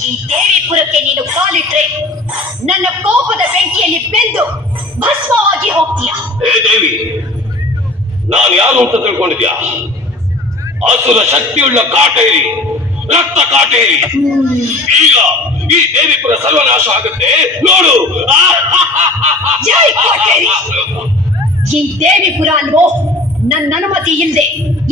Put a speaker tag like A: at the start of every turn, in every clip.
A: ಈ ದೇವಿಪುರಕ್ಕೆ ನೀನು ಕಾಲಿಟ್ರೆ ನನ್ನ ಕೋಪದ ಬೆಂಕಿಯಲ್ಲಿ ಬೆಂದು ಭಸ್ಮವಾಗಿ ಹೋಗ್ತೀಯ.
B: ಹೇ ದೇವಿ ನಾನು ಯಾರು ಅಂತ ತಿಳ್ಕೊಂಡಿದ್ಯಾ? ಅಸುರ ಶಕ್ತಿಯುಳ್ಳ ಕಾಟೇರಿ ರಕ್ತ ಕಾಟೇರಿ ಈಗ ಈ ದೇವಿಪುರ ಸರ್ವನಾಶ ಆಗುತ್ತೆ. ನೋಡು.
A: ಈ ದೇವಿಪುರ ಅಲ್ವೋ ನನ್ನ ಅನುಮತಿ ಇಲ್ಲದೆ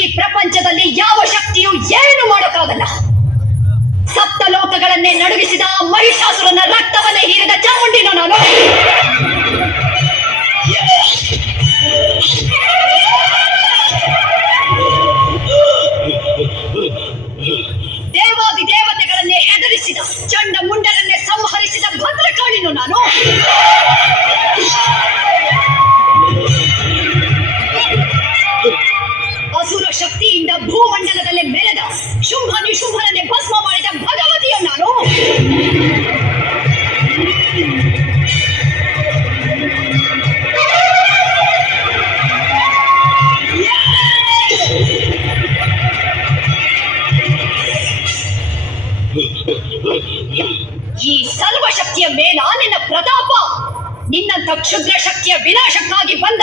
A: ಈ ಪ್ರಪಂಚದಲ್ಲಿ ಯಾವ ಶಕ್ತಿಯು ಏನು ಮಾಡೋಕ್ಕಾಗಲ್ಲ. ಸಪ್ತ ಲೋಕಗಳನ್ನೇ ನಡುಗಿಸಿದ ಮಹಿಷಾಸುರನ ರಕ್ತವನ್ನೇ ಹೀರಿದ ಚಾಮುಂಡಿನ ನಾನು. ದೇವಾದಿ ದೇವತೆಗಳನ್ನೇ ಹೆದರಿಸಿದ ಚಂಡ ಮುಂಡರನ್ನೇ ಸಂಹರಿಸಿದ ಭದ್ರಕಾಳಿನು ನಾನು. ಈ ಸರ್ವಶಕ್ತಿಯ ಶಕ್ತಿಯ ಮೇಲಾನಿನ ಪ್ರತಾಪ ನಿನ್ನಂತ ಕ್ಷುದ್ರ ಶಕ್ತಿಯ ವಿನಾಶಕ್ಕಾಗಿ ಬಂದ